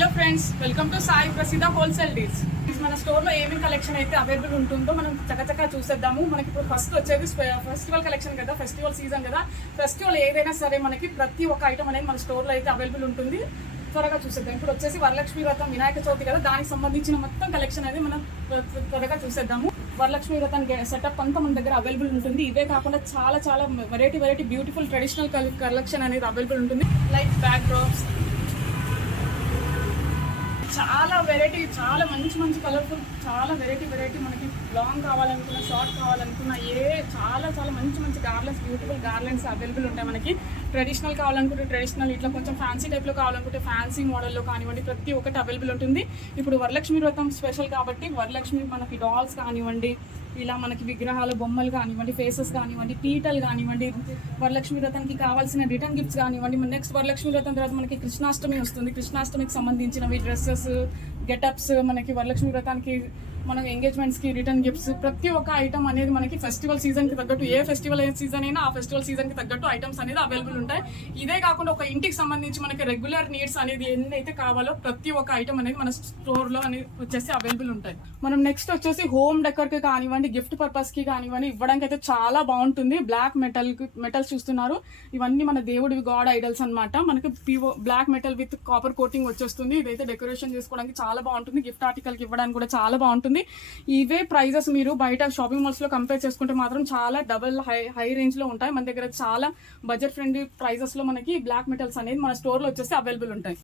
Hello friends, welcome to Sai ప్రసిద్ధ wholesale deals. మన స్టోర్లో ఏమేమి కలెక్షన్ అయితే అవైలబుల్ ఉంటుందో మనం చక్కచక్క చూసేద్దాము. మనకి ఇప్పుడు ఫస్ట్ వచ్చేది ఫెస్టివల్ కలెక్షన్ కదా, ఫెస్టివల్ సీజన్ కదా. ఫెస్టివల్ ఏదైనా సరే మనకి ప్రతి ఒక్క ఐటమ్ అనేది మన స్టోర్లో అయితే అవైలబుల్ ఉంటుంది. త్వరగా చూసేద్దాం. ఇప్పుడు వచ్చేసి వరలక్ష్మి వ్రతం, వినాయక చవితి కదా, దానికి సంబంధించిన మొత్తం కలెక్షన్ అనేది మనం త్వరగా చూసేద్దాము. వరలక్ష్మి వ్రతం సెటప్ అంతా మన దగ్గర అవైలబుల్ ఉంటుంది. ఇవే కాకుండా చాలా చాలా వెరైటీ బ్యూటిఫుల్ ట్రెడిషనల్ కలెక్షన్ అనేది అవైలబుల్ ఉంటుంది. లైక్ బ్యాక్ డ్రాప్స్, చాలా వెరైటీ, చాలా మంచి కలర్ఫుల్, చాలా వెరైటీ మనకి లాంగ్ కావాలనుకున్న, షార్ట్ కావాలనుకున్న, చాలా మంచి గార్లెండ్స్, బ్యూటిఫుల్ గార్లెండ్స్ అవైలబుల్ ఉంటాయి. మనకి ట్రెడిషనల్ కావాలనుకుంటే ట్రెడిషనల్, ఇట్లా కొంచెం ఫ్యాన్సీ టైప్లో కావాలనుకుంటే ఫ్యాన్సీ మోడల్లో కానివ్వండి, ప్రతి ఒక్కటి అవైలబుల్ ఉంటుంది. ఇప్పుడు వరలక్ష్మి వ్రతం స్పెషల్ కాబట్టి వరలక్ష్మి మనకి డాల్స్ కానివ్వండి, ఇలా మనకి విగ్రహాలు, బొమ్మలు కానివ్వండి, ఫేసెస్ కానివ్వండి, పీటలు కానివ్వండి, వరలక్ష్మి వ్రతానికి కావాల్సిన రిటర్న్ గిఫ్ట్స్ కానివ్వండి. నెక్స్ట్ వరలక్ష్మి వ్రతం తర్వాత మనకి కృష్ణాష్టమి వస్తుంది. కృష్ణాష్టమికి సంబంధించినవి డ్రెస్సెస్, గెటప్స్, మనకి వరలక్ష్మి వ్రతానికి మన ఎంగేజ్మెంట్స్కి రిటర్న్ గిఫ్ట్స్, ప్రతి ఒక్క ఐటమ్ అనేది మనకి ఫెస్టివల్ సీజన్కి తగ్గట్టు, ఏ ఫెస్టివల్ సీజన్ అయినా ఆ ఫెస్టివల్ సీజన్కి తగ్గట్టు ఐటమ్స్ అనేది అవైలబుల్ ఉంటాయి. ఇదే కాకుండా ఒక ఇంటికి సంబంధించి మనకి రెగ్యులర్ నీడ్స్ అనేది ఎన్నైతే కావాలో ప్రతి ఒక్క ఐటమ్ అనేది మన స్టోర్లో అనేది వచ్చేసి అవైలబుల్ ఉంటాయి. మనం నెక్స్ట్ వచ్చేసి హోమ్ డెకర్కి కానివ్వండి, గిఫ్ట్ పర్పస్కి కానివ్వండి ఇవ్వడానికి అయితే చాలా బాగుంటుంది. బ్లాక్ మెటల్స్ చూస్తున్నారు, ఇవన్నీ మన దేవుడివి, గాడ్ ఐడల్స్ అనమాట. మనకి black metal with copper coating వచ్చేస్తుంది. ఇదైతే డెకరేషన్ చేసుకోవడానికి చాలా బాగుంటుంది. గిఫ్ట్ ఆర్టికల్కి ఇవ్వడానికి కూడా చాలా బాగుంటుంది. ఇవే ప్రైజెస్ మీరు బయట షాపింగ్ మాల్స్ లో కంపేర్ చేసుకుంటే మాత్రం చాలా డబల్ హై రేంజ్ లో ఉంటాయి. మన దగ్గర చాలా బడ్జెట్ ఫ్రెండ్లీ ప్రైజెస్ లో మనకి బ్లాక్ మెటల్స్ అనేది మన స్టోర్ లో వచ్చేసి అవైలబుల్ ఉంటాయి.